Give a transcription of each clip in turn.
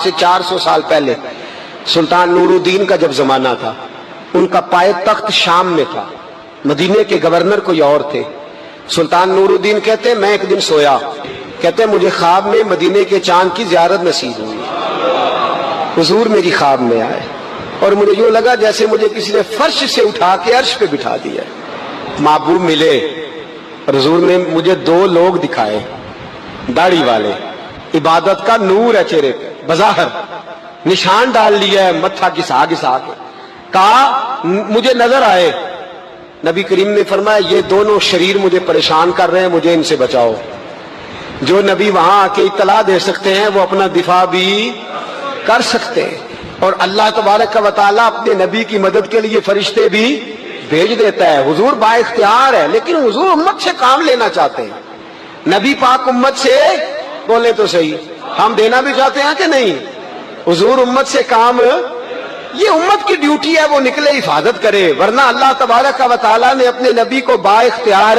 آج سے 400 سال پہلے سلطان نور الدین کا جب زمانہ تھا، ان کا پائے تخت شام میں تھا، مدینے کے گورنر کوئی اور تھے۔ سلطان نور الدین کہتے ہیں میں ایک دن سویا، کہتے ہیں مجھے خواب میں مدینے کے چاند کی زیارت نصیب ہوئی، حضور میری خواب میں آئے اور مجھے یوں لگا جیسے مجھے کسی نے فرش سے اٹھا کے عرش پہ بٹھا دیا۔ محبوب ملے اور حضور نے مجھے 2 لوگ دکھائے، داڑھی والے، عبادت کا نور ہے چہرے پہ، بظاہر نشان ڈال لیا ہے، متھا گھسا گھسا کے، کہا مجھے نظر آئے۔ نبی کریم نے فرمایا یہ دونوں شریر مجھے پریشان کر رہے ہیں، مجھے ان سے بچاؤ۔ جو نبی وہاں آ کے اطلاع دے سکتے ہیں وہ اپنا دفاع بھی کر سکتے ہیں، اور اللہ تبارک و تعالیٰ اپنے نبی کی مدد کے لیے فرشتے بھی بھیج دیتا ہے۔ حضور با اختیار ہے، لیکن حضور امت سے کام لینا چاہتے ہیں۔ نبی پاک امت سے بولے تو صحیح، ہم دینا بھی چاہتے ہیں کہ نہیں؟ حضور امت سے کام، یہ امت کی ڈیوٹی ہے، وہ نکلے حفاظت کرے، ورنہ اللہ تبارک و تعالیٰ نے اپنے نبی کو با اختیار،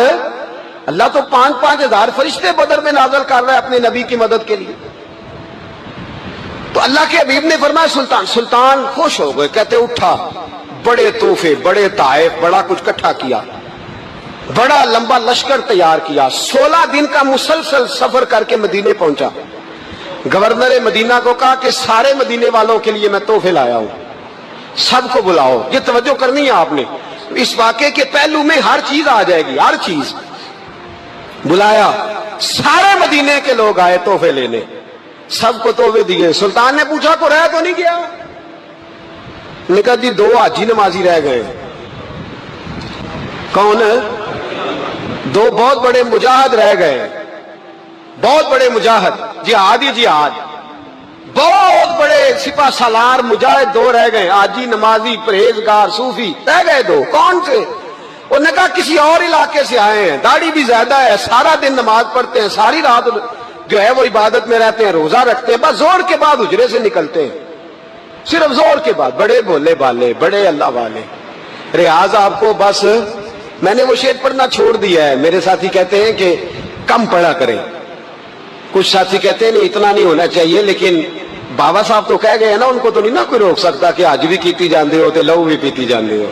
اللہ تو 5,000 ہزار فرشتے بدر میں نازل کر رہا ہے اپنے نبی کی مدد کے لیے۔ تو اللہ کے حبیب نے فرمایا سلطان خوش ہو گئے، کہتے اٹھا، بڑے تحفے، بڑے تحائف، بڑا کچھ اکٹھا کیا، بڑا لمبا لشکر تیار کیا، 16 دن کا مسلسل سفر کر کے مدینے پہنچا۔ گورنر مدینہ کو کہا کہ سارے مدینے والوں کے لیے میں تحفے لایا ہوں، سب کو بلاؤ۔ یہ توجہ کرنی ہے آپ نے، اس واقعے کے پہلو میں ہر چیز آ جائے گی، ہر چیز۔ بلایا، سارے مدینے کے لوگ آئے تحفے لینے، سب کو تحفے دیے۔ سلطان نے پوچھا کو رہ تو نہیں گیا؟ نے کہا جی 2 حاجی نمازی رہ گئے۔ کون؟ 2 بہت بڑے مجاہد رہ گئے، بہت بڑے مجاہد، جہاد ہی جہاد، بہت بڑے سپہ سالار مجاہد 2 رہ گئے، حاجی نمازی پرہیزگار صوفی رہ گئے 2۔ کون سے؟ انہوں نے کہا کسی اور علاقے سے آئے ہیں، داڑھی بھی زیادہ ہے، سارا دن نماز پڑھتے ہیں، ساری رات جو ہے وہ عبادت میں رہتے ہیں، روزہ رکھتے ہیں، بس زور کے بعد حجرے سے نکلتے ہیں، صرف زور کے بعد، بڑے بولے بالے، بڑے اللہ والے۔ ریاض آپ کو بس میں نے وہ شعر پڑھنا چھوڑ دیا ہے، میرے ساتھی کہتے ہیں کہ کم پڑھا کریں، کچھ ساتھی کہتے ہیں نہیں اتنا نہیں ہونا چاہیے، لیکن بابا صاحب تو کہہ گئے نا، ان کو تو نہیں نا کوئی روک سکتا کہ آج بھی کیتی جاندے ہو تے لو بھی پیتی جاندے ہو،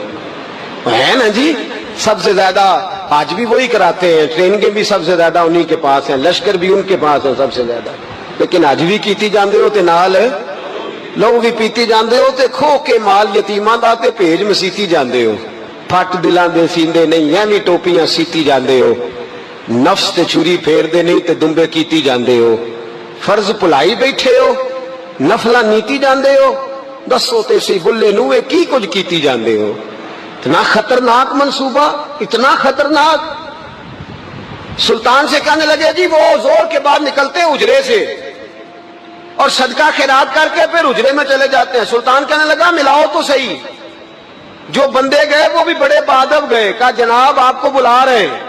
ہے نا جی؟ سب سے زیادہ آج بھی وہی کراتے ہیں، ٹریننگیں بھی سب سے زیادہ انہی کے پاس ہیں، لشکر بھی ان کے پاس ہے سب سے زیادہ، لیکن آج بھی کیتی جاندے ہو تے نال لو بھی پیتی جاندے ہو تے کھو کے مال یتیماں دا تے بھیج مسیتی جاندے ہو، پھٹ دلاں دے سیندے نہیں ایویں ٹوپیاں سیتی جاندے ہو، نفس تے چھری پھیر دے نہیں تے دمبے کیتی جاندے ہو، فرض بھلائی بیٹھے ہو، نفلاں نیتی جاندے ہو، دسو تے سی بلے نوے کی کچھ کیتی جاندے ہو۔ اتنا خطرناک منصوبہ، اتنا خطرناک۔ سلطان سے کہنے لگے جی وہ زور کے بعد نکلتے ہیں حجرے سے اور صدقہ خیرات کر کے پھر حجرے میں چلے جاتے ہیں۔ سلطان کہنے لگا ملاؤ تو صحیح، جو بندے گئے وہ بھی بڑے بادب گئے، کہا جناب آپ کو بلا رہے ہیں،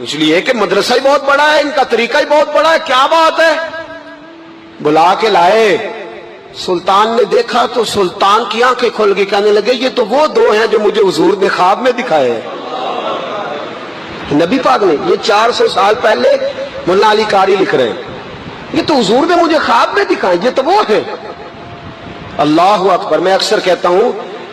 اس لیے کہ مدرسہ ہی بہت بڑا ہے، ان کا طریقہ ہی بہت بڑا ہے، کیا بات ہے؟ بلا کے لائے۔ سلطان نے دیکھا تو سلطان کی آنکھیں کھل گئی، کہنے لگے یہ تو وہ 2 ہیں جو مجھے حضور نے خواب میں دکھائے ہیں۔ نبی پاک نے، یہ 400 سال پہلے مولانا علی قاری لکھ رہے ہیں، یہ تو حضور نے مجھے خواب میں دکھائے، یہ تو وہ ہے۔ اللہ اکبر۔ میں اکثر کہتا ہوں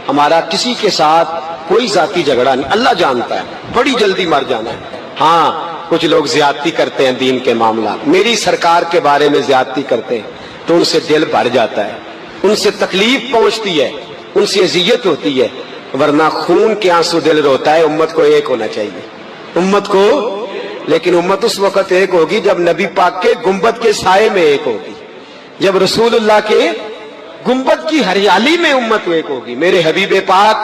ہمارا کسی کے ساتھ کوئی ذاتی جھگڑا نہیں، اللہ جانتا ہے، بڑی جلدی مر جانا ہے۔ ہاں کچھ لوگ زیادتی کرتے ہیں دین کے معاملات، میری سرکار کے بارے میں زیادتی کرتے ہیں تو ان سے دل بھر جاتا ہے، ان سے تکلیف پہنچتی ہے، ان سے اذیت ہوتی ہے، ورنہ خون کے آنسو دل روتا ہے۔ امت کو ایک ہونا چاہیے، امت کو، لیکن امت اس وقت ایک ہوگی جب نبی پاک کے گنبد کے سائے میں ایک ہوگی، جب رسول اللہ کے گنبد کی ہریالی میں امت ایک ہوگی۔ میرے حبیب پاک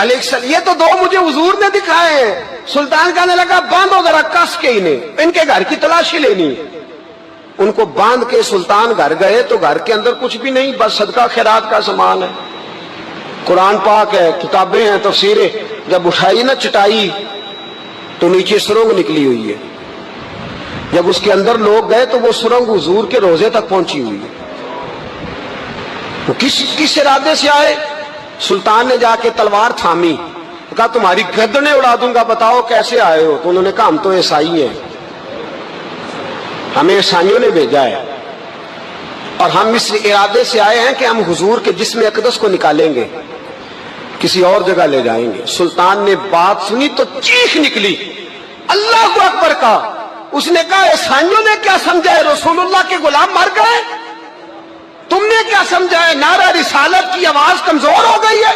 علیہ السلام، یہ تو 2 مجھے حضور نے دکھائے ہیں۔ سلطان کہنے لگا باندھو ذرا کس کے انہیں، ان کے گھر کی تلاشی لینی۔ ان کو باندھ کے سلطان گھر گئے تو گھر کے اندر کچھ بھی نہیں، بس صدقہ خیرات کا سامان ہے، قرآن پاک ہے، کتابیں ہیں، تفسیریں۔ جب اٹھائی نا چٹائی تو نیچے سرنگ نکلی ہوئی ہے، جب اس کے اندر لوگ گئے تو وہ سرنگ حضور کے روزے تک پہنچی ہوئی ہے۔ وہ کس ارادے سے آئے؟ سلطان نے جا کے تلوار تھامی، کہا تمہاری گردنیں اڑا دوں گا، بتاؤ کیسے آئے ہو؟ تو انہوں نے کہا ہم تو عیسائی ہیں، ہمیں عیسائیوں نے بھیجا ہے۔ اور ہم اس ارادے سے آئے ہیں کہ ہم حضور کے جسم اقدس کو نکالیں گے، کسی اور جگہ لے جائیں گے۔ سلطان نے بات سنی تو چیخ نکلی، اللہ اکبر کہا۔ اس نے کہا عیسائیوں نے کیا سمجھا ہے رسول اللہ کے غلام مر گئے؟ تم نے کیا سمجھا ہے نعرہ رسالت کی آواز کمزور ہو گئی ہے؟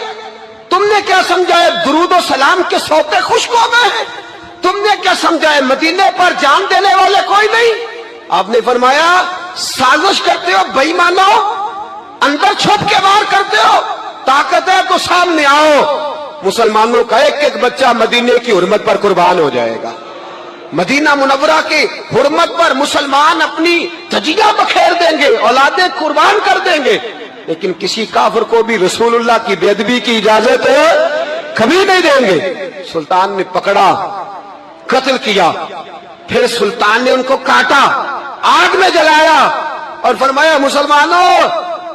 تم نے کیا سمجھا ہے درود و سلام کے سوتے خشک ہو گئے ہیں؟ تم نے کیا سمجھا ہے مدینے پر جان دینے والے کوئی نہیں؟ آپ نے فرمایا سازش کرتے ہو بے ایمانو، اندر چھپ کے وار کرتے ہو، طاقت ہے تو سامنے آؤ۔ مسلمانوں کا ایک ایک بچہ مدینے کی حرمت پر قربان ہو جائے گا۔ مدینہ منورہ کی حرمت پر مسلمان اپنی تجیہ بکھیر دیں گے، اولادیں قربان کر دیں گے، لیکن کسی کافر کو بھی رسول اللہ کی بے ادبی کی اجازت کبھی نہیں دیں گے۔ سلطان نے پکڑا، قتل کیا، پھر سلطان نے ان کو کاٹا، آگ میں جلایا اور فرمایا مسلمانوں،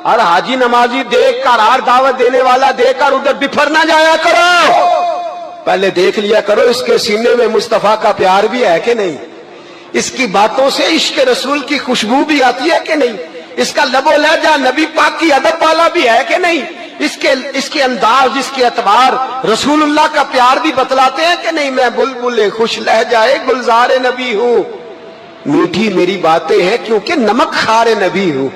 ہر حاجی نمازی دیکھ کر، ہر دعوت دینے والا دیکھ کر ادھر بفر نہ جایا کرو، پہلے دیکھ لیا کرو اس کے سینے میں مصطفیٰ کا پیار بھی ہے کہ نہیں، اس کی باتوں سے عشق رسول کی خوشبو بھی آتی ہے کہ نہیں، اس کا لب و لہجہ نبی پاک کی ادب والا بھی ہے کہ نہیں، اس کے انداز، اس کے اعتبار رسول اللہ کا پیار بھی بتلاتے ہیں کہ نہیں۔ میں بلبل خوش لہجہ گلزار نبی ہوں، میٹھی میری باتیں ہیں کیونکہ نمک خار نبی ہوں۔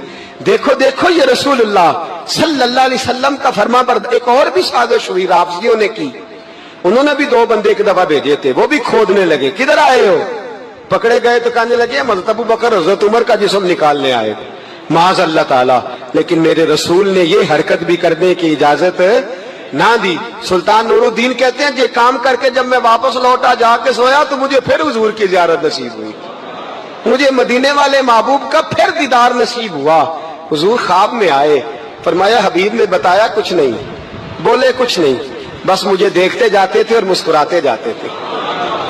دیکھو دیکھو یہ رسول اللہ صلی اللہ علیہ وسلم کا فرما بردار۔ ایک اور بھی سازش ہوئی رافضیوں نے کی، انہوں نے بھی 2 بندے ایک دفعہ بھیجے تھے، وہ بھی کھودنے لگے کدھر آئے ہو، پکڑے گئے تو کہنے لگے حضرت ابو بکر حضرت عمر کا جسم نکالنے آئے، معاذ اللہ تعالی، لیکن میرے رسول نے یہ حرکت بھی کرنے کی اجازت نہ دی۔ سلطان نور الدین کہتے ہیں یہ کام کر کے جب میں واپس لوٹا جا کے سویا تو مجھے پھر حضور کی زیارت نصیب ہوئی، مجھے مدینے والے محبوب کا پھر دیدار نصیب ہوا۔ حضور خواب میں آئے، فرمایا حبیب نے بتایا کچھ نہیں، بولے کچھ نہیں، بس مجھے دیکھتے جاتے تھے اور مسکراتے جاتے تھے۔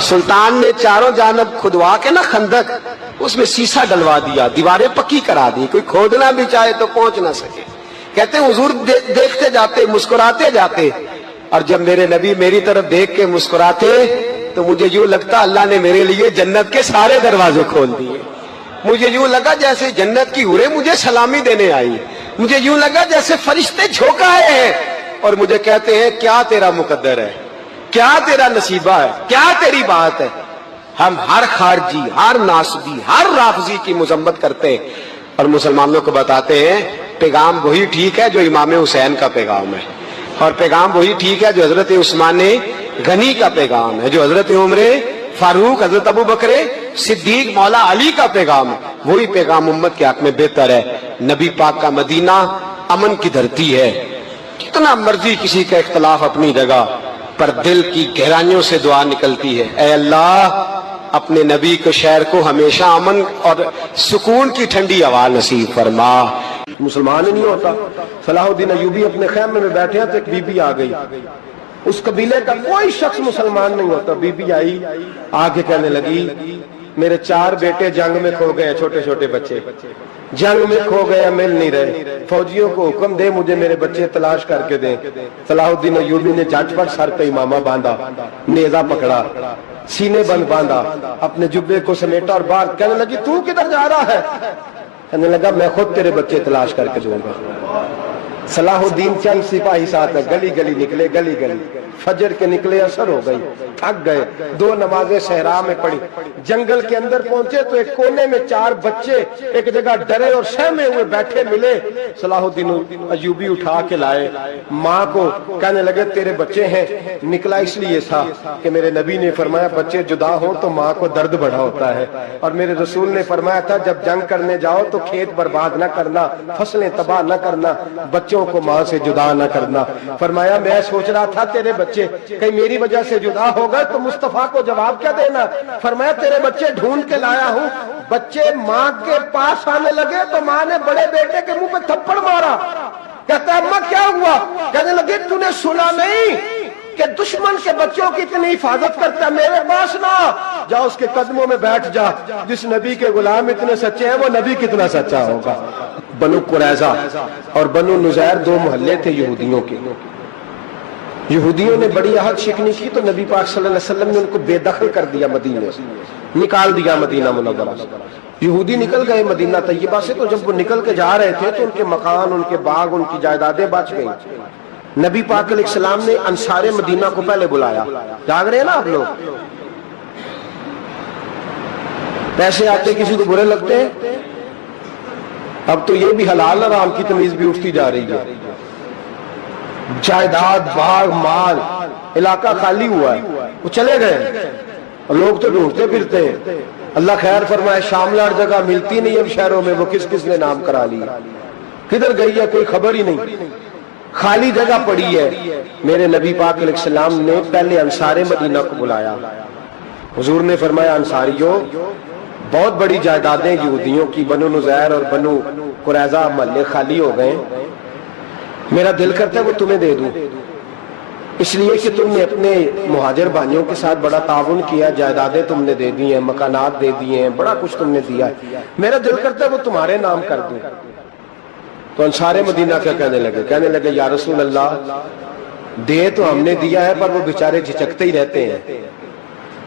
سلطان نے چاروں جانب کھدوا کے نا خندق، اس میں سیسا ڈلوا دیا، دیواریں پکی کرا دی، کوئی کھودنا بھی چاہے تو پہنچ نہ سکے۔ کہتے ہیں حضور دیکھتے جاتے، مسکراتے جاتے، اور جب میرے نبی میری طرف دیکھ کے مسکراتے تو مجھے یوں لگتا اللہ نے میرے لیے جنت کے سارے دروازے کھول دیے۔ مجھے یوں لگا جیسے جنت کی حوریں مجھے سلامی دینے آئی، مجھے یوں لگا جیسے فرشتے جھونکائے ہیں اور مجھے کہتے ہیں کیا تیرا مقدر ہے، کیا تیرا نصیبہ ہے، کیا تیری بات ہے۔ ہم ہر خارجی، ہر ناسبی، ہر رافضی کی مذمت کرتے اور مسلمانوں کو بتاتے ہیں پیغام وہی ٹھیک ہے جو امام حسین کا پیغام ہے، اور پیغام وہی ٹھیک ہے جو حضرت عثمان غنی کا پیغام ہے، جو حضرت عمر فاروق، حضرت ابو بکر صدیق، مولا علی کا پیغام ہے، وہی پیغام امت کے حق میں بہتر ہے۔ نبی پاک کا مدینہ امن کی دھرتی ہے، کتنا مرضی کسی کا اختلاف اپنی جگہ، پر دل کی گہرائیوں سے دعا نکلتی ہے، اے اللہ اپنے نبی کے شہر کو ہمیشہ امن اور سکون کی ٹھنڈی ہوا نصیب فرما۔ مسلمان ہی نہیں ہوتا۔ صلاح الدین ایوبی اپنے خیمے میں بیٹھے ہیں تو ایک بی بی آ گئی، اس قبیلے کا کوئی شخص مسلمان نہیں ہوتا، بی بی آئی، آگے کہنے لگی میرے 4 بیٹے جنگ میں کھو گئے، چھوٹے چھوٹے بچے جنگ میں کھو گئے، مل نہیں رہے، فوجیوں کو حکم دے مجھے میرے بچے تلاش کر کے دیں۔ صلاح الدین ایوبی نے جھٹ پٹ سر پہ امامہ باندھا، نیزہ پکڑا، سینے بند باندھا، اپنے جبے کو سمیٹا اور باہر کہنے لگی تو کدھر جا رہا ہے؟ کہنے لگا میں خود تیرے بچے تلاش کر کے دوں گا۔ صلاح الدین چند سپاہی ساتھ گلی گلی نکلے، گلی گلی فجر کے نکلے، اثر ہو گئی، تھک گئے، 2 نمازیں صحرا میں پڑھی، جنگل کے اندر پہنچے تو ایک کونے میں 4 بچے ایک جگہ ڈرے اور سہمے ہوئے بیٹھے ملے۔ صلاح الدین ایوبی اٹھا کے لائے، ماں کو کہنے لگے تیرے بچے ہیں، نکلا اس لیے تھا کہ میرے نبی نے فرمایا بچے جدا ہوں تو ماں کو درد بڑا ہوتا ہے، اور میرے رسول نے فرمایا تھا جب جنگ کرنے جاؤ تو کھیت برباد نہ کرنا، فصلیں تباہ نہ کرنا، بچوں کو ماں سے جدا نہ کرنا۔ فرمایا میں سوچ رہا تھا تیرے بچے کہیں میری وجہ سے جدا ہو گئے تو مصطفیٰ کو جواب کیا دینا؟ فرمایا تیرے بچے ڈھونڈ کے لایا ہوں۔ بچے ماں کے پاس آنے لگے تو ماں نے بڑے بیٹے کے منہ پہ تھپڑ مارا، کہتا ہے اماں کیا ہوا؟ کہنے لگے تو نے سنا نہیں کہ دشمن کے بچوں کی اتنی حفاظت کرتا ہے، میرے پاس نہ جا، اس کے قدموں میں بیٹھ جا، جس نبی کے غلام اتنے سچے ہیں وہ نبی کتنا سچا ہوگا۔ بنو قریظہ اور بنو نذیر 2 محلے تھے یہودیوں کے، یہودیوں نے بڑی عہد شکنی کی تو نبی پاک صلی اللہ علیہ وسلم نے ان کو بے دخل کر دیا، مدینے سے نکال دیا مدینہ منورہ سے۔ یہودی نکل گئے مدینہ طیبہ سے، تو جب وہ نکل کے جا رہے تھے تو ان کے مکان، ان کے باغ، ان کی جائیدادیں بچ گئی. نبی پاک علیہ السلام نے انصار مدینہ کو پہلے بلایا. جاگ رہے ہیں نا آپ لوگ؟ پیسے آتے کسی کو برے لگتے ہیں؟ اب تو یہ بھی حلال حرام کی تمیز بھی اٹھتی جا رہی ہے. جائیداد، باغ، مال، علاقہ خالی ہوا ہے، وہ چلے گئے. لوگ تو ڈھونڈتے پھرتے ہیں. اللہ خیر فرمائے، شاملار جگہ ملتی نہیں اب شہروں میں، وہ کس کس نے نام کرا لی، کدھر گئی ہے کوئی خبر ہی نہیں، خالی جگہ پڑی ہے. میرے نبی پاک علیہ السلام نے پہلے انصار مدینہ کو بلایا. حضور نے فرمایا انصاریوں، بہت بڑی جائیدادیں یہودیوں کی بنو نذیر اور بنو قریظہ محلے خالی ہو گئے، میرا دل کرتا ہے وہ تمہیں دے دوں، اس لیے کہ تم نے اپنے مہاجر بھائیوں کے ساتھ بڑا تعاون کیا، جائیدادیں تم نے دے دی ہیں، مکانات دے دیے ہیں، بڑا کچھ تم نے دیا ہے، میرا دل کرتا ہے وہ تمہارے نام کر دوں. تو انصار مدینہ کیا کہنے لگے یا رسول اللہ، دے تو ہم نے دیا ہے پر وہ بیچارے جھچکتے ہی رہتے ہیں،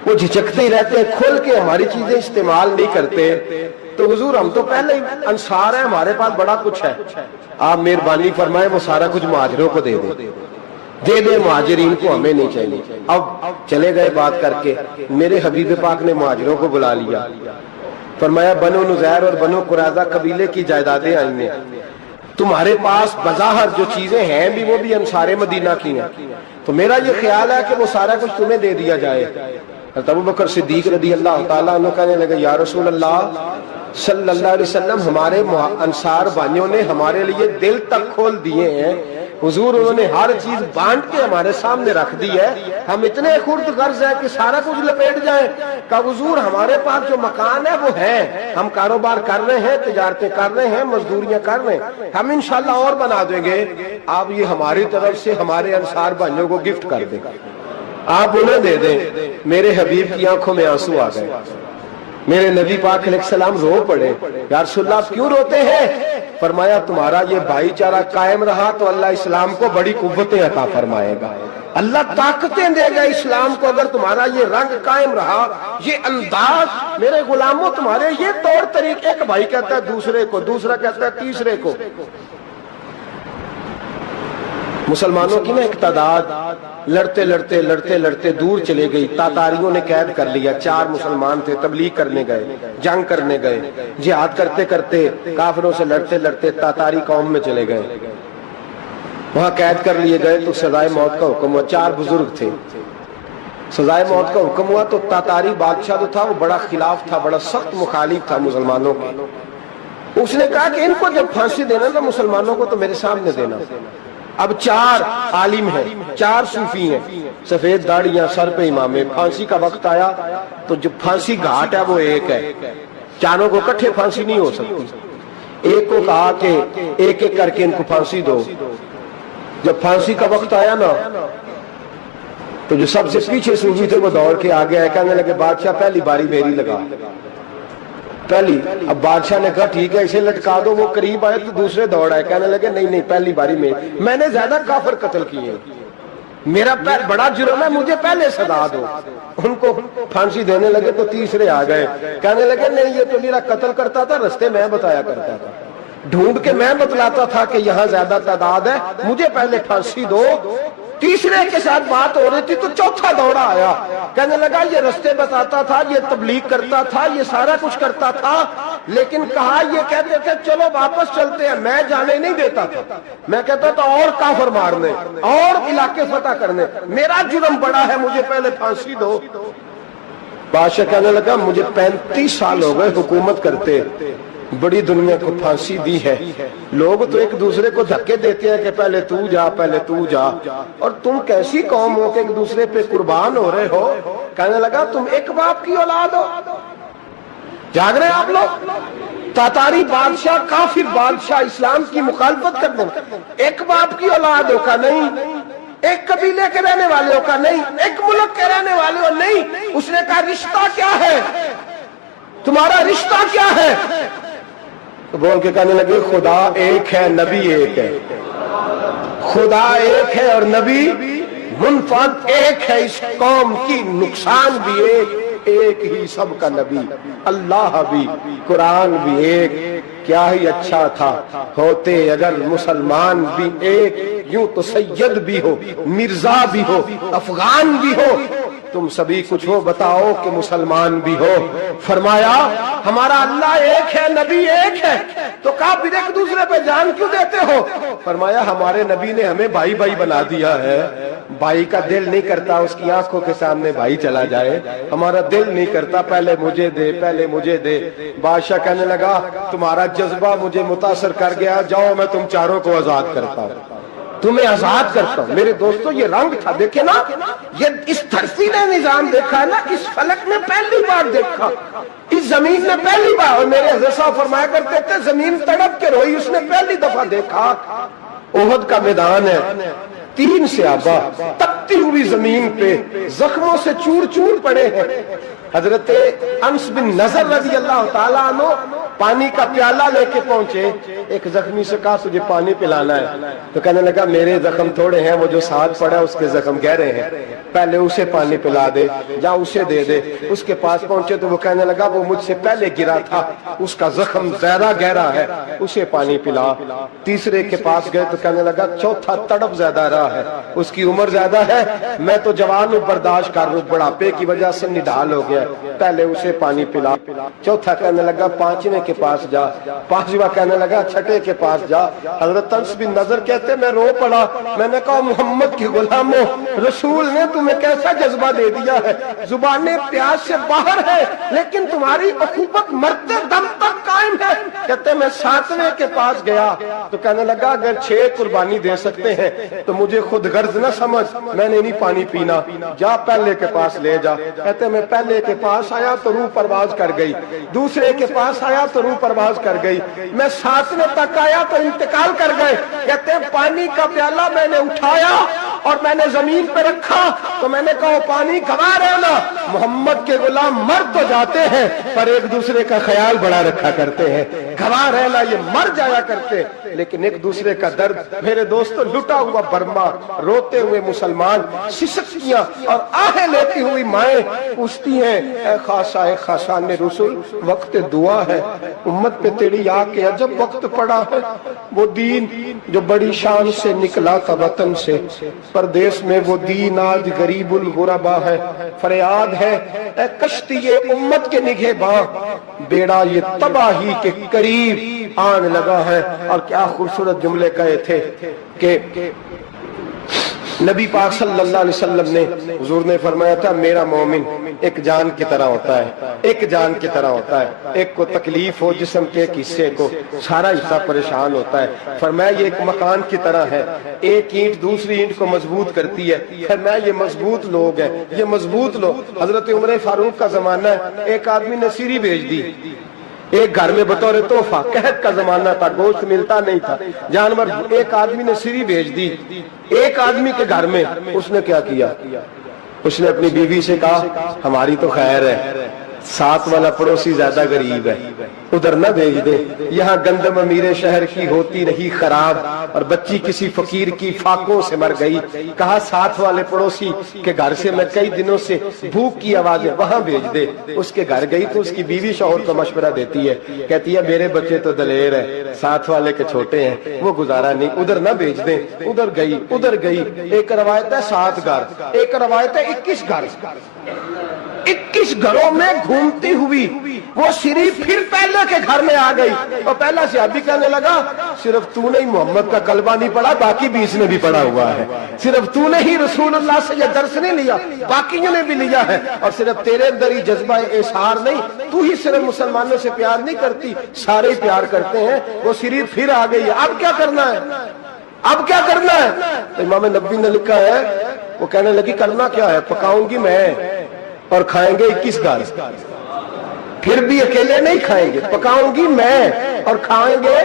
وہ جھچکتے ہی رہتے ہیں، کھول کے ہماری چیزیں استعمال نہیں کرتے. تو حضور ہم تو پہلے ہی انصار ہیں، ہمارے پاس بڑا کچھ ہے، آپ مہربانی فرمائیں وہ سارا کچھ مہاجروں کو دے دے مہاجرین کو، ہمیں نہیں چاہیے. اب چلے گئے بات کر کے. میرے حبیب پاک نے مہاجروں کو بلا لیا، فرمایا بنو نذیر اور بنو قریظہ قبیلے کی جائیدادیں آئی ہیں، تمہارے پاس بظاہر جو چیزیں ہیں بھی وہ بھی انصار مدینہ کی ہیں، تو میرا یہ خیال ہے کہ وہ سارا کچھ تمہیں دے دیا جائے. حضرت ابوبکر صدیق رضی اللہ تعالیٰ عنہ کہنے لگے یا رسول اللہ صلی اللہ علیہ وسلم، ہمارے انصار بھائیوں نے ہمارے لیے دل تک کھول دیے ہیں حضور، انہوں نے ہر چیز بانٹ کے ہمارے سامنے رکھ دی ہے، ہم اتنے خرد غرض ہیں کہ سارا کچھ لپیٹ جائیں. کہ حضور ہمارے پاس جو مکان ہے وہ ہے، ہم کاروبار کر رہے ہیں، تجارتیں کر رہے ہیں، مزدوریاں کر رہے ہیں، ہم انشاءاللہ اور بنا دیں گے، آپ یہ ہماری طرف سے ہمارے انصار بھائیوں کو گفٹ کر دیں، آپ انہیں دے دیں. میرے حبیب کی آنکھوں میں آنسو آ گئے. میرے نبی پاک علیہ السلام رو پڑے. یا رسول اللہ آپ کیوں روتے ہیں؟ فرمایا تمہارا یہ بھائی چارہ قائم رہا تو اللہ اسلام کو بڑی قوتیں عطا فرمائے گا، اللہ طاقتیں دے گا اسلام کو، اگر تمہارا یہ رنگ قائم رہا، یہ انداز. میرے غلاموں تمہارے یہ طور طریقے، ایک بھائی کہتا ہے دوسرے کو، دوسرا کہتا ہے تیسرے کو. مسلمانوں کی نا ایک تعداد لڑتے لڑتے لڑتے لڑتے دور چلے گئی. تاتاریوں نے قید کر لیا، 4 مسلمان تھے، تبلیغ کرنے گئے، جنگ کرنے گئے، جہاد کرتے کرتے کافروں سے لڑتے لڑتے تاتاری قوم میں چلے گئے، وہاں قید کر لیے گئے. تو سزائے موت کا حکم ہوا. 4 بزرگ تھے، سزائے موت کا حکم ہوا. تو تاتاری بادشاہ جو تھا وہ بڑا خلاف تھا، بڑا سخت مخالف تھا مسلمانوں کے. اس نے کہا کہ ان کو جب پھانسی دینا تو مسلمانوں کو تو میرے سامنے دینا. اب 4 عالم ہیں، 4 صوفی ہیں، سفید داڑیاں، سر پہ امامے. پھانسی کا وقت آیا تو جو پھانسی گھاٹ ہے وہ ایک ہے، چاروں کو اکٹھے پھانسی نہیں ہو سکتی. ایک کو کہا کہ ایک ایک کر کے ان کو پھانسی دو. جب پھانسی کا وقت آیا نا تو جو سب سے پیچھے صوفی تھے وہ دوڑ کے آگے آئے، کہنے لگے بادشاہ پہلی باری میری لگا، پہلی. اب بادشاہ نے کہا ٹھیک ہے اسے لٹکا دو. وہ قریب آئے تو دوسرے دوڑ آئے، کہنے لگے نہیں نہیں پہلی باری میں نے زیادہ کافر قتل کیے، میرا بڑا جرم ہے، مجھے پہلے سزا دو. ان کو پھانسی دینے لگے تو تیسرے آ گئے، کہنے لگے نہیں یہ تو میرا قتل کرتا تھا، رستے میں بتایا کرتا تھا، ڈھونڈ کے میں بتلاتا تھا کہ یہاں زیادہ تعداد ہے، مجھے پہلے پھانسی دو. تیسرے کے ساتھ بات ہو رہی تھی تو چوتھا دوڑا آیا، کہنے لگا یہ رستے بتاتا تھا، یہ تبلیغ کرتا تھا، یہ سارا کچھ کرتا تھا، لیکن کہا یہ کہتے تھے چلو واپس چلتے ہیں، میں جانے نہیں دیتا تھا، میں کہتا تھا اور کافر مارنے اور علاقے فتح کرنے، میرا جرم بڑا ہے، مجھے پہلے پھانسی دو. بادشاہ کہنے لگا مجھے 35 سال ہو گئے حکومت کرتے، بڑی دنیا کو پھانسی دی ہے، لوگ تو ایک دوسرے کو دھکے دیتے ہیں کہ پہلے تو جا پہلے تو جا، اور تم کیسی قوم ہو کہ ایک دوسرے پہ قربان ہو رہے ہو. کہنے لگا تم ایک باپ کی اولاد ہو. جاگ رہے آپ لوگ؟ تاتاری بادشاہ، کافر بادشاہ، اسلام کی مخالفت کر دیں، ایک باپ کی اولاد ہو کا نہیں، ایک قبیلے کے رہنے والے ہو کا نہیں، ایک ملک کے رہنے والے ہو نہیں. اس نے کہا رشتہ کیا ہے تمہارا، رشتہ کیا ہے؟ تو بول کے کہنے لگے خدا ایک ہے، نبی ایک ہے. خدا ایک ہے اور نبی منفرد ایک ہے، اس قوم کی نقصان بھی ایک، ایک ہی سب کا نبی، اللہ بھی قرآن بھی ایک، کیا ہی اچھا تھا ہوتے اگر مسلمان بھی ایک، یوں تو سید بھی ہو، مرزا بھی ہو، افغان بھی ہو، تم سبھی کچھ ہو بتاؤ کہ مسلمان بھی ہو۔ فرمایا ہمارا اللہ ایک ہے، نبی ایک ہے، تو کافر ایک دوسرے پہ جان کیوں دیتے ہو؟ فرمایا ہمارے نبی نے ہمیں بھائی بھائی بنا دیا ہے، بھائی کا دل نہیں کرتا اس کی آنکھوں کے سامنے بھائی چلا جائے، ہمارا دل نہیں کرتا پہلے مجھے دے پہلے مجھے دے۔ بادشاہ کہنے لگا تمہارا جذبہ مجھے متاثر کر گیا، جاؤ میں تم چاروں کو آزاد کرتا ہوں، تمہیں آزاد کرتا ہوں۔ میرے دوستو یہ رنگ تھا، دیکھیں نا، یہ اس دھرتی نے نظام دیکھا ہے نا، اس فلک نے پہلی بار دیکھا، اس زمین نے پہلی بار، اور میرے حضرت صاحب فرمایا کرتے تھے زمین تڑپ کے روئی، اس نے پہلی دفعہ دیکھا۔ احد کا میدان ہے، 3 صحابہ تپتی ہوئی زمین پہ زخموں سے چور چور پڑے ہیں۔ حضرت انس بن نضر رضی اللہ تعالیٰ عنہ پانی کا پیالہ لے کے پہنچے، ایک زخمی سے کہا تجھے پانی پلانا ہے، تو کہنے لگا میرے زخم تھوڑے ہیں، وہ جو ساتھ پڑا ہے اس کے زخم گہرے ہیں، پہلے اسے پانی پلا دے، جا اسے دے دے۔ اس کے پاس پہنچے تو وہ کہنے لگا وہ مجھ سے پہلے گرا تھا، اس کا زخم زیادہ گہرا ہے، اسے پانی پلا۔ تیسرے کے پاس گئے تو کہنے لگا چوتھا تڑپ زیادہ رہا ہے، اس کی عمر زیادہ ہے، میں تو جوان ہوں برداشت کر لوں، بڑھاپے کی وجہ سے نڈھال ہو گیا، پہلے اسے پانی پلا۔ چوتھا کہنے لگا پانچویں کے پاس جا، پانچواں کہنے لگا چھٹے کے پاس جا۔ حضرت انس بن نضر کہتے میں رو پڑا، میں نے کہا محمد کے غلاموں، رسول نے تمہیں کیسا جذبہ دے دیا ہے، زبانیں پیاس سے باہر ہے لیکن تمہاری اخوت مرتے دم تک قائم ہے۔ کہتے میں 7ویں کے پاس گیا تو کہنے لگا اگر 6 قربانی دے سکتے ہیں تو مجھے خود غرض نہ سمجھ، میں نے نہیں پانی پینا، جا پہلے کے پاس لے جا۔ کہتے میں پہلے کے پاس آیا تو روح پرواز کر گئی، دوسرے کے پاس آیا تو روح پرواز کر گئی، میں 7ویں تک آیا تو انتقال کر گئے۔ کہتے ہیں پانی کا پیالہ میں نے اٹھایا اور میں نے زمین پہ رکھا تو میں نے کہا پانی گوا رہنا، محمد کے غلام مر تو جاتے ہیں پر ایک دوسرے کا خیال بڑا رکھا کرتے ہیں، گوا رہنا یہ مر جایا کرتے لیکن ایک دوسرے کا درد۔ میرے دوستو لٹا ہوا برما، روتے ہوئے مسلمان، سسکیاں اور آہیں لیتی ہوئی مائیں پوچھتی ہیں اے خاصا اے خاصان رسول وقت دعا ہے، امت پہ تیری آ کے عجب وقت پڑا ہے، وہ دین جو بڑی شان سے نکلا تھا وطن سے، پردیس میں وہ دین آج غریب الغربا ہے، فریاد ہے اے کشتی امت کے نگہباں، بیڑا یہ تباہی کے قریب آن لگا ہے۔ اور کیا خوبصورت جملے کہے تھے کہ نبی پاک صلی اللہ علیہ وسلم نے، حضور نے فرمایا تھا میرا مومن ایک جان کی طرح ہوتا ہے، ایک جان کی طرح ہوتا ہے، ایک کو تکلیف ہو جسم کے ایک حصے کو سارا حصہ پریشان ہوتا ہے، فرمایا یہ ایک مکان کی طرح ہے، ایک اینٹ دوسری اینٹ کو مضبوط کرتی ہے، فرمایا یہ مضبوط لوگ ہیں، یہ مضبوط لوگ۔ حضرت عمر فاروق کا زمانہ ہے، ایک آدمی نے سیری بھیج دی ایک گھر میں بطور تحفہ، قحط کا زمانہ تھا، گوشت ملتا نہیں تھا، جانور، ایک آدمی نے سیری بھیج دی ایک آدمی کے گھر میں، اس نے کیا کیا، اس نے اپنی بیوی سے کہا ہماری تو خیر ہے، ساتھ والا پڑوسی زیادہ غریب ہے، ادھر نہ بھیج دے، یہاں گندم امیر شہر کی ہوتی رہی خراب اور بچی کسی فقیر کی فاقوں سے مر گئی، کہا ساتھ والے پڑوسی کے گھر سے میں کئی دنوں سے بھوک کی آوازیں، وہاں بھیج دے۔ اس کے گھر گئی تو اس کی بیوی شوہر کو مشورہ دیتی ہے، کہتی ہے میرے بچے تو دلیر ہے، ساتھ والے کے چھوٹے ہیں، وہ گزارا نہیں، ادھر نہ بھیج دیں، ادھر گئی، ایک روایت ہے 7 گھر، ایک روایت ہے 21 گھر، 21 گھروں میں گھومتی ہوئی وہ سری پھر پہلے کے گھر میں آ گئی، اور پہلا صحابی کہنے لگا صرف تو نے ہی محمد کا کلمہ نہیں پڑھا، باقی 20 نے بھی پڑھا ہوا ہے، صرف تو نے ہی رسول اللہ سے یہ درس نہیں لیا، باقیوں نے بھی لیا ہے، اور صرف تیرے اندر ہی جذبہ اظہار نہیں، تو ہی صرف مسلمانوں سے پیار نہیں کرتی، سارے ہی پیار کرتے ہیں۔ وہ سری پھر آ گئی، اب کیا کرنا ہے، اب کیا کرنا ہے؟ امام نبوی نے لکھا ہے، وہ کہنے لگی کرنا کیا ہے، پکاؤں گی میں اور کھائیں گے 21 گھر، پھر بھی اکیلے نہیں کھائیں گے، پکاؤں گی میں اور کھائیں گے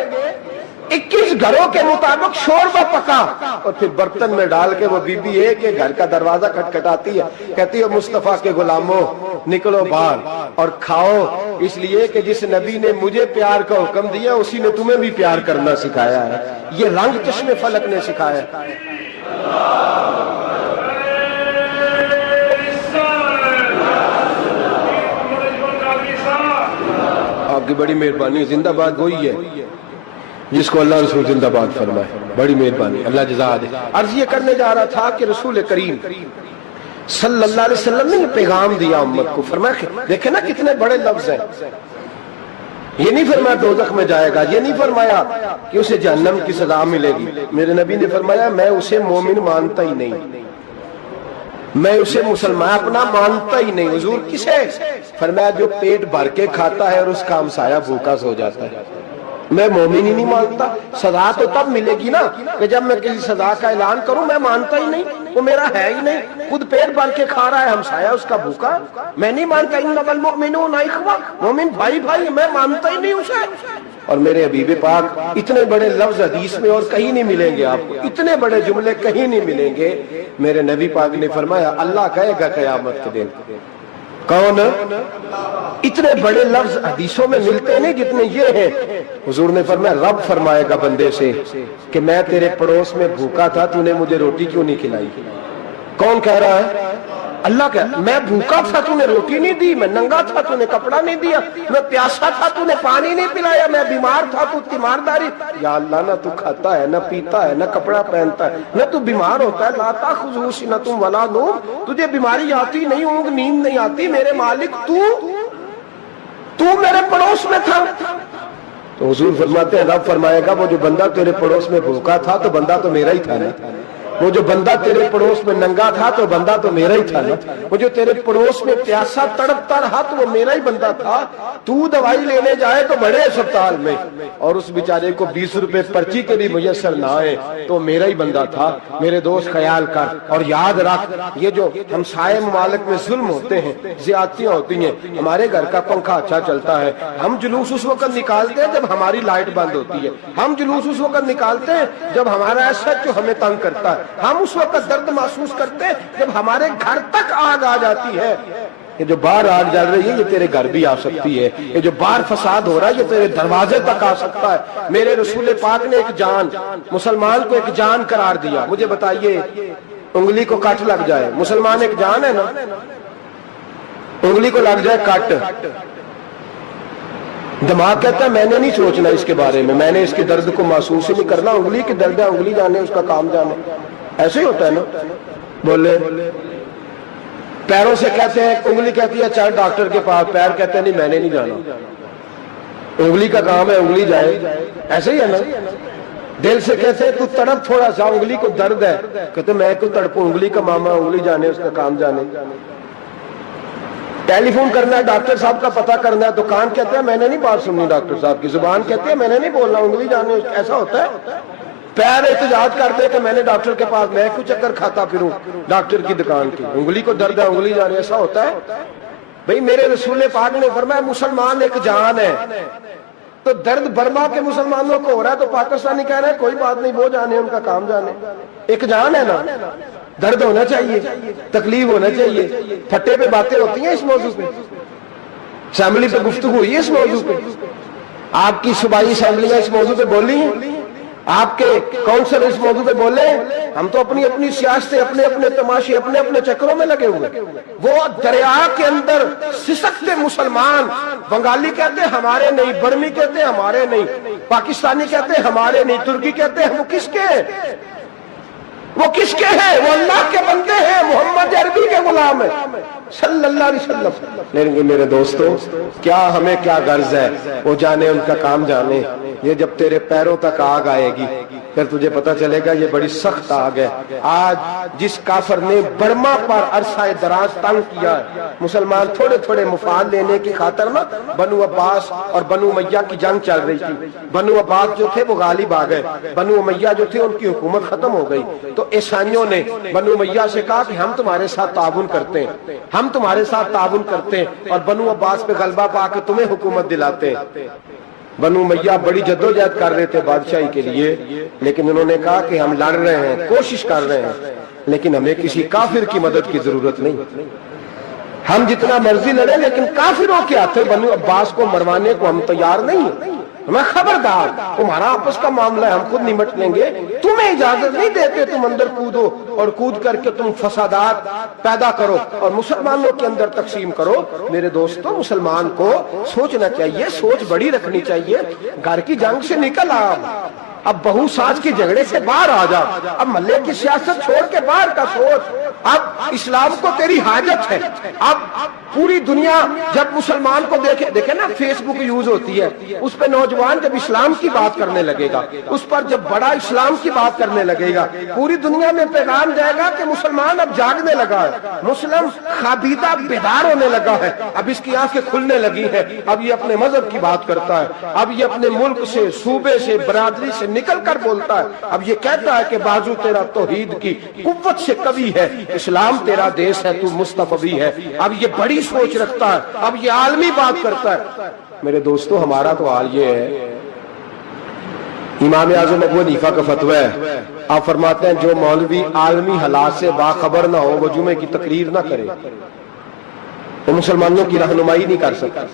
21 گھروں کے مطابق شوربہ پکا، اور پھر برتن میں ڈال کے وہ بی بی ایک ایک گھر کا دروازہ کھٹکھٹاتی ہے، کہتی ہے مصطفیٰ کے غلاموں نکلو باہر اور کھاؤ، اس لیے کہ جس نبی نے مجھے پیار کا حکم دیا اسی نے تمہیں بھی پیار کرنا سکھایا ہے، یہ رنگ چشم فلک نے سکھایا ہے۔ پاک کی بڑی مہربانی, زندہ باد وہی ہے جس کو اللہ رسول زندہ باد فرمائے, بڑی مہربانی, اللہ جزا دے. عرض یہ کرنے جا رہا تھا کہ رسول کریم صلی اللہ علیہ وسلم نے پیغام دیا امت کو, فرمایا دیکھیں نا کتنے بڑے لفظ ہیں. یہ نہیں فرمایا دوزخ میں جائے گا, یہ نہیں فرمایا کہ اسے جہنم کی سزا ملے گی. میرے نبی نے فرمایا میں اسے مومن مانتا ہی نہیں, میں اسے مسلمان اپنا مانتا ہی نہیں. حضور کسے؟ فرمایا جو پیٹ بھر کے کھاتا ہے اور اس کا ہمسایہ بھوکا سو جاتا ہے. میں مومن ہی نہیں مانتا. سزا تو تب ملے گی نا کہ جب میں کسی سزا کا اعلان کروں. میں مانتا ہی نہیں, وہ میرا ہے ہی نہیں. خود پیٹ بھر کے کھا رہا ہے, ہمسایہ اس کا بھوکا, میں نہیں مانتا. انما المؤمنون اخوہ, مومن بھائی بھائی, میں مانتا ہی نہیں اسے. اور میرے حبیب پاک اتنے بڑے لفظ حدیث میں اور کہیں نہیں ملیں گے آپ کو, اتنے بڑے جملے کہیں نہیں ملیں گے. میرے نبی پاک نے فرمایا اللہ کہے گا قیامت کے دن, کون؟ اتنے بڑے لفظ حدیثوں میں ملتے نہیں جتنے یہ ہیں. حضور نے فرمایا رب فرمائے گا بندے سے کہ میں تیرے پڑوس میں بھوکا تھا, تو نے مجھے روٹی کیوں نہیں کھلائی؟ کون کہہ رہا ہے؟ اللہ کہہ, میں بھوکا تھا تو نے روٹی نہیں دی, میں ننگا تھا تو نے کپڑا نہیں دیا, میں پیاسا تھا تو نے پانی نہیں پلایا, میں بیمار تھا تو تیمارداری. یا اللہ نہ تو کھاتا ہے, نہ پیتا ہے, نہ کپڑا پہنتا ہے, نہ تو بیمار ہوتا ہے. لا تاخذہ سنۃ ولا نوم, تجھے بیماری آتی نہیں, اونگ نیند نہیں آتی. میرے مالک تو میرے پڑوس میں تھا. تو حضور فرماتے ہیں رب فرمائے گا وہ جو بندہ تیرے پڑوس میں بھوکا تھا تو بندہ تو میرا ہی تھا نا, وہ جو بندہ تیرے پڑوس میں ننگا تھا تو بندہ تو میرا ہی تھا نا, وہ جو تیرے پڑوس میں پیاسا تڑپتا رہا تو وہ میرا ہی بندہ تھا. تو دوائی لینے جائے تو بڑے اسپتال میں اور اس بیچارے کو 20 روپے پرچی کے بھی میسر نہ آئے تو میرا ہی بندہ تھا. میرے دوست خیال کر اور یاد رکھ, یہ جو ہمسائے ممالک میں ظلم ہوتے ہیں, زیادتیاں ہوتی ہیں. ہمارے گھر کا پنکھا اچھا چلتا ہے, ہم جلوس اس وقت نکالتے ہیں جب ہماری لائٹ بند ہوتی ہے. ہم جلوس اس وقت نکالتے ہیں جب ہمارا ایسا جو ہمیں تنگ کرتا ہے. ہم اس وقت درد محسوس کرتے ہیں جب ہمارے گھر تک آگ آ جاتی ہے. یہ جو باہر آگ جل رہی ہے یہ تیرے گھر بھی آ سکتی ہے, یہ جو باہر فساد ہو رہا ہے یہ تیرے دروازے تک آ سکتا ہے. میرے رسول پاک نے ایک جان, مسلمان کو ایک جان قرار دیا. مجھے بتائیے انگلی کو کٹ لگ جائے, مسلمان ایک جان ہے نا, انگلی کو لگ جائے کٹ, دماغ کہتا ہے میں نے نہیں سوچنا اس کے بارے میں نے اس کے درد کو محسوس ہی نہیں کرنا. انگلی کی درد ہے, انگلی جانے, اس کا کام جانے. ایسے ہی ہوتا ہے نا. بولے پیروں سے کہتے ہیں, انگلی کہتی ہے چل ڈاکٹر کے پاس, پیر کہتے ہیں نہیں میں نے نہیں جانا, انگلی کا کام ہے انگلی جائے. ایسے ہی ہے نا. دل سے کہتے ہیں تو تڑپ تھوڑا سا, انگلی کو درد ہے, کہتے میں کو تڑپوں, انگلی کا ماما, انگلی جانے, اس کا کام جانے. ٹیلی فون کرنا ہے, ڈاکٹر صاحب کا پتہ کرنا ہے, تو کان کہتے ہیں میں نے نہیں بات سننی ڈاکٹر صاحب کی, زبان کہتے ہیں میں نے نہیں بولنا, انگلی جانے. ایسا ہوتا ہے. پیر احتجاج کرتے کہ میں نے ڈاکٹر کے پاس, میں کچھ چکر کھاتا پھروں ڈاکٹر کی دکان کی, انگلی کو درد ہے انگلی جانے. ایسا ہوتا ہے بھئی. میرے رسول پاک نے فرمایا مسلمان ایک جان ہے. تو درد برما کے مسلمانوں کو ہو رہا ہے تو پاکستانی کہہ رہے ہیں کوئی بات نہیں, وہ جانے, ان کا کام جانے. ایک جان ہے نا. درد ہونا چاہیے, تکلیف ہونا چاہیے. پھٹے پہ باتیں ہوتی ہیں اس موضوع پہ, اسمبلی پہ گفتگو ہوئی ہے اس موضوع پہ, آپ کی صوبائی اسمبلیاں اس موضوع پہ بولی ہیں, آپ کے کونسل اس موضوع پہ بولے. ہم تو اپنی اپنی سیاستیں, اپنے اپنے تماشے, اپنے اپنے چکروں میں لگے ہوئے. وہ دریا کے اندر سسکتے مسلمان, بنگالی کہتے ہیں ہمارے نہیں, برمی کہتے ہیں ہمارے نہیں, پاکستانی کہتے ہیں ہمارے نہیں, ترکی کہتے ہیں. وہ کس کے ہیں؟ وہ کس کے ہیں؟ وہ اللہ کے بندے ہیں, محمد عربی کے غلام ہیں صلی اللہ علیہ وسلم. لیکن میرے دوستو کیا ہمیں کیا غرض ہے, وہ جانے ان کا کام جانے. یہ جب تیرے پیروں تک آگ آئے گی پھر تجھے پتا چلے گا یہ بڑی سخت آگ ہے. آج جس کافر نے برما پر عرصہ دراز تنگ کیا ہے, مسلمان تھوڑے تھوڑے مفاد لینے کی خاطر نا, بنو عباس اور بنو امیہ کی جنگ چل رہی تھی. بنو عباس جو تھے وہ غالب آ گئے, بنو امیہ جو تھے ان کی حکومت ختم ہو گئی. تو عیسائیوں نے بنو امیہ سے کہا کہ ہم تمہارے ساتھ تعاون کرتے ہیں, ہم تمہارے ساتھ تعاون کرتے ہیں اور بنو عباس پہ غلبہ پا کے تمہیں حکومت دلاتے ہیں. بنو امیہ بڑی جدوجہد کر رہے تھے بادشاہی کے لیے, لیکن انہوں نے کہا کہ ہم لڑ رہے ہیں, کوشش کر رہے ہیں, لیکن ہمیں کسی کافر کی مدد کی ضرورت نہیں. ہم جتنا مرضی لڑیں لیکن کافروں کے ہاتھوں بنو عباس کو مروانے کو ہم تیار نہیں ہیں. میں خبردار، تمہارا آپس کا معاملہ ہے، ہم خود نمٹ لیں گے، تمہیں اجازت نہیں دیتے تم اندر کودو اور کود کر کے تم فسادات پیدا کرو اور مسلمانوں کے اندر تقسیم کرو۔ میرے دوستو، مسلمان کو سوچنا چاہیے، سوچ بڑی رکھنی چاہیے۔ گھر کی جنگ سے نکل آ، اب بہو ساز کے جھگڑے سے باہر آ جا، اب محلے کی سیاست چھوڑ کے باہر کا سوچ۔ اب اسلام کو تیری حاجت ہے۔ اب پوری دنیا جب مسلمان کو دیکھے نا، فیس بک یوز ہوتی ہے، اس پہ نوجوان جب اسلام کی بات کرنے لگے گا، اس پر جب بڑا اسلام کی بات کرنے لگے گا، پوری دنیا میں پیغام جائے گا کہ مسلمان اب جاگنے لگا ہے، مسلم خوابیدہ بیدار ہونے لگا ہے، اب اس کی آنکھیں کھلنے لگی ہیں، اب یہ اپنے مذہب کی بات کرتا ہے، اب یہ اپنے ملک سے، صوبے سے، برادری سے نکل کر بولتا ہے، اب یہ کہتا ہے کہ بازو تیرا توحید کی قوت سے قوی ہے، اسلام تیرا دیس ہے، تو مصطفی ہے، اب یہ بڑی سوچ رکھتا ہے، اب یہ عالمی بات کرتا ہے۔ میرے دوستو، ہمارا تو حال یہ ہے، امام اعظم ابو حنیفہ کا فتویٰ ہے، آپ فرماتے ہیں جو مولوی عالمی حالات سے باخبر نہ ہو وہ جمعے کی تقریر نہ کرے، وہ مسلمانوں کی رہنمائی نہیں کر سکتا۔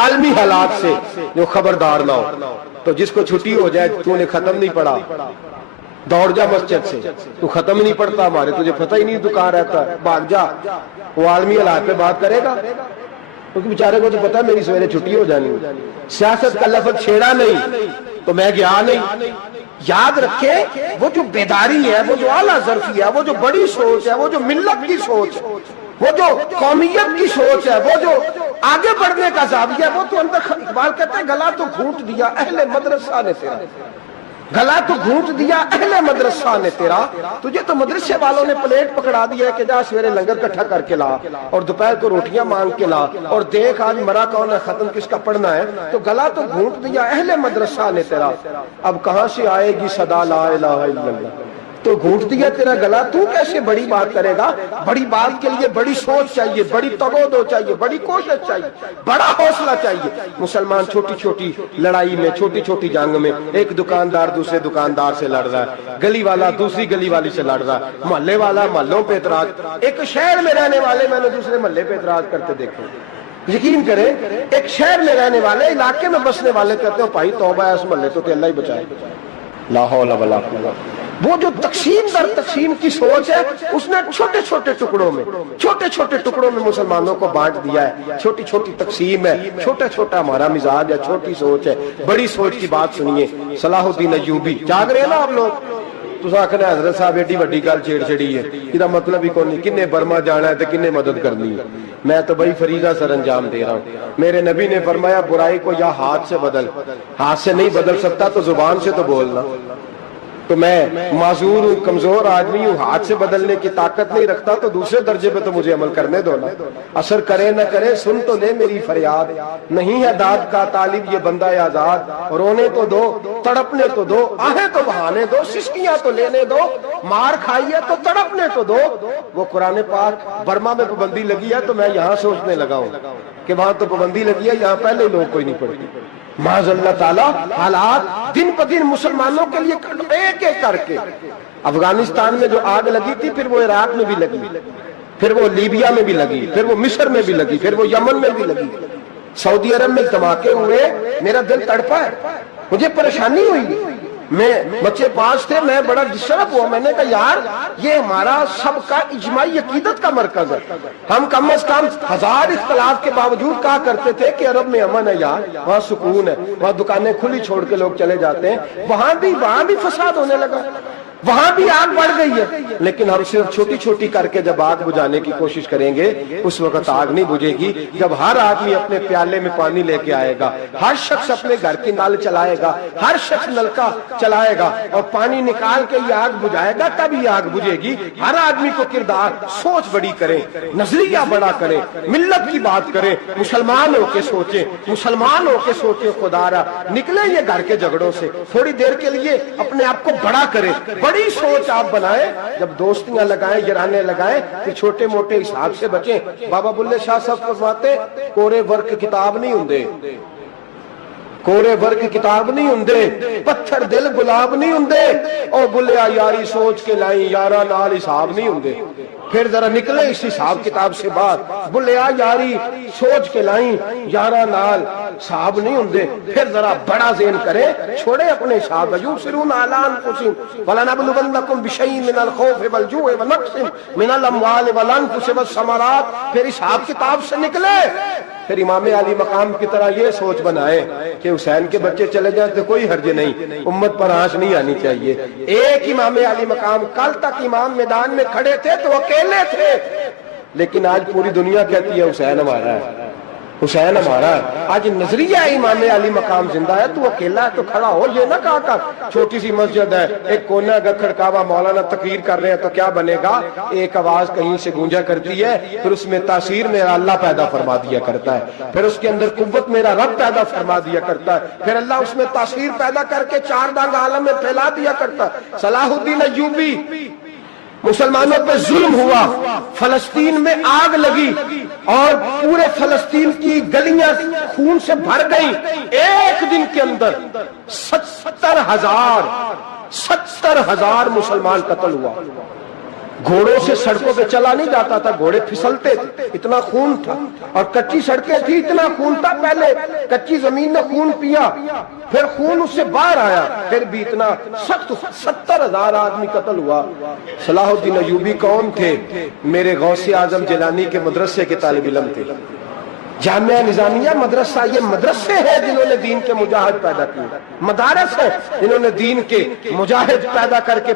عالمی حالات سے جو خبردار نہ ہو، تو جس کو چھٹی ہو جائے، تو نے ختم نہیں پڑھا، دوڑ جا مسجد سے، تو ختم نہیں پڑھتا ہمارے، تجھے پتہ ہی نہیں دکان رہتا ہے، بھاگ جا، وہ عالمی حالات پہ بات کرے گا، کیونکہ بیچارے کو تو پتہ ہے میری سویرے چھٹی ہو جانی۔ سیاست کا لفظ چھیڑا نہیں تو میں گیا نہیں۔ یاد رکھے، وہ جو بیداری ہے، وہ جو اعلیٰ ظرفی ہے، وہ جو بڑی سوچ ہے، وہ جو ملت کی سوچ ہے، وہ جو قومیت کی سوچ ہے، وہ جو آگے بڑھنے کا زاویہ ہے، وہ تو اندر، اقبال کہتا ہے گلا تو گھونٹ دیا اہل مدرسہ نے تیرا، گلا تو گھونٹ دیا اہل مدرسہ نے تیرا، تجھے تو مدرسے والوں نے پلیٹ پکڑا دیا ہے کہ جا سویرے لنگر کٹھا کر کے لا اور دوپہر کو روٹیاں مانگ کے لا اور دیکھ آج مرا کون ہے، ختم کس کا پڑھنا ہے، تو گلا تو گھونٹ دیا اہل مدرسہ نے تیرا، اب کہاں سے آئے گی صدا لا الہ الا اللہ، تو گھونٹ دیا تیرا گلا، تو کیسے بڑی بات کرے گا؟ بڑی بات کے لیے بڑی سوچ چاہیے، بڑی تگودو چاہیے، بڑی کوشش چاہیے، بڑا حوصلہ چاہیے۔ مسلمان چھوٹی چھوٹی لڑائی میں، چھوٹی چھوٹی جنگ میں، ایک دکاندار دوسرے دکاندار سے لڑ رہا ہے، گلی والا دوسری گلی والی سے لڑ رہا ہے، محلے والا محلوں پہ اعتراض، ایک شہر میں رہنے والے میں نے دوسرے محلے پہ اعتراض کرتے دیکھے۔ یقین کریں، ایک شہر میں رہنے والے، علاقے میں بسنے والے کہتے ہیں بھائی توبہ ہے، اس محلے تو اللہ ہی بچائے، لا حول ولا قوت۔ وہ جو تقسیم در تقسیم کی سوچ ہے، اس نے چھوٹے چھوٹے ٹکڑوں میں مسلمانوں کو بانٹ دیا ہے، چھوٹی چھوٹی تقسیم ہے، چھوٹا چھوٹا ہمارا مزاج ہے، چھوٹی سوچ ہے، بڑی سوچ کی بات سنیے۔ صلاح الدین ایوبی، جاگ رہے ہیں نا آپ لوگ؟ تو آخر حضرت صاحب ایڈی وڈی گل چھیڑ چھڑی ہے، یہ مطلب ہی کون نہیں، کنے برما جانا ہے تو کنے مدد کرنی ہے، میں تو بھائی فریضہ سر انجام دے رہا ہوں۔ میرے نبی نے فرمایا برائی کو یا ہاتھ سے بدل، ہاتھ سے نہیں بدل سکتا تو زبان سے تو بولنا، تو میں معذور ہوں، کمزور آدمی ہوں، ہاتھ سے بدلنے کی طاقت نہیں رکھتا، تو دوسرے درجے پہ تو مجھے عمل کرنے دو نا، اثر کرے نہ کرے سن تو لے میری فریاد، نہیں ہے داد کا طالب یہ بندہ آزاد، رونے تو دو، تڑپنے تو دو، آہیں تو بہانے دو، سسکیاں تو لینے دو، مار کھائیے تو تڑپنے تو دو۔ وہ قرآن پاک برما میں پابندی لگی ہے تو میں یہاں سوچنے لگا ہوں کہ وہاں تو پابندی لگی ہے، یہاں پہلے لوگ کوئی نہیں پڑھتی۔ معاذ اللہ تعالیٰ حالات دن پہ دن مسلمانوں کے لیے ایک ایک کر کے، افغانستان میں جو آگ لگی تھی، پھر وہ عراق میں بھی لگی، پھر وہ لیبیا میں بھی لگی، پھر وہ مصر میں بھی لگی، پھر وہ یمن میں بھی لگی، سعودی عرب میں دھماکے ہوئے، میرا دل تڑپا ہے، مجھے پریشانی ہوئی، میں بچے 5 تھے، میں بڑا ڈسٹرب ہوا، میں نے کہا یار یہ ہمارا سب کا اجماعی عقیدت کا مرکز ہے، ہم کم از کم 1000 اختلاف کے باوجود کہا کرتے تھے کہ عرب میں امن ہے یار، وہاں سکون ہے، وہاں دکانیں کھلی چھوڑ کے لوگ چلے جاتے ہیں، وہاں بھی فساد ہونے لگا، وہاں بھی آگ بڑھ گئی ہے، لیکن ہم صرف چھوٹی چھوٹی کر کے جب آگ بجھانے کی کوشش کریں گے اس وقت آگ نہیں بجھے گی، جب ہر آدمی اپنے پیالے میں پانی لے کے آئے گا، ہر شخص اپنے گھر کی نل چلائے گا، ہر شخص نلکا چلائے گا اور پانی نکال کے یہ آگ بجھائے گا، تب یہ آگ بجھے گی۔ ہر آدمی کو کردار سوچ بڑی کرے، نظریہ بڑا کرے، ملت کی بات کرے، مسلمان ہو کے سوچیں، مسلمان ہو کے سوچیں، خدا را نکلے یہ گھر کے جھگڑوں سے، تھوڑی دیر کے لیے اپنے آپ کو بڑا کرے، بڑی سوچ آپ بنائیں، جب دوستیاں لگائیں، یارانے لگائیں، پھر چھوٹے موٹے حساب سے بچیں۔ بابا بلے شاہ صاحب فرماتے کورے ورک کتاب نہیں ہوندے، کورے ورک کتاب نہیں ہوندے، پتھر دل گلاب نہیں ہوندے، اور بلیا یاری سوچ کے لائیں، یارا نال حساب نہیں ہوندے۔ پھر ذرا نکلے اس حساب کتاب سے بات بلیا یاری سوچ کے لائیں یارہ نال صاحب نہیں ہوندے پھر ذرا بڑا ذہن کرے چھوڑے اپنے حساب یبصرون اعلی انفسهم ولنبلونکم بشیء من الخوف والجوع ونقص من الاموال والانفس والثمرات پھر حساب کتاب سے نکلے پھر امام علی مقام کی طرح یہ سوچ بنائے کہ حسین کے بچے چلے جائیں تو کوئی حرج نہیں امت پر آنچ نہیں آنی چاہیے ایک امام علی مقام کل تک امام میدان میں کھڑے تھے تو اکیلے تھے لیکن آج پوری دنیا کہتی ہے حسین ہمارا ہے حسین ہمارا ہے آج نظریہ امام علی مقام زندہ ہے تو اکیلا ہے تو کھڑا ہو یہ نہ کہا کر چھوٹی سی مسجد ہے ایک کونا کا کھڑکاوا مولانا تقریر کر رہے ہیں تو کیا بنے گا ایک آواز کہیں سے گونجا کرتی ہے پھر اس میں تاثیر میرا اللہ پیدا فرما دیا کرتا ہے پھر اس کے اندر قوت میرا رب پیدا فرما دیا کرتا ہے پھر اللہ اس میں تاثیر پیدا کر کے چار دانگ عالم میں پھیلا دیا کرتا ہے صلاح الدین ایوبی مسلمانوں پہ ظلم ہوا فلسطین میں آگ لگی اور پورے فلسطین کی گلیاں خون سے بھر گئیں ایک دن کے اندر 70,000 مسلمان قتل ہوا گھوڑوں سے سڑکوں پہ چلا نہیں جاتا تھا گھوڑے پھسلتے تھے اتنا خون تھا اور کچی سڑکیں تھی اتنا خون تھا پہلے کچی زمین نے خون پیا پھر خون اس سے باہر آیا پھر بھی اتنا سخت 70,000 آدمی قتل ہوا صلاح الدین ایوبی کون تھے میرے غوث اعظم جیلانی کے مدرسے کے طالب علم تھے جامعہ نظامیہ مدرسہ یہ مدرسے ہیں جنہوں نے دین کے مجاہد پیدا کیے مدارس ہیں جنہوں نے دین کے مجاہد پیدا کر کے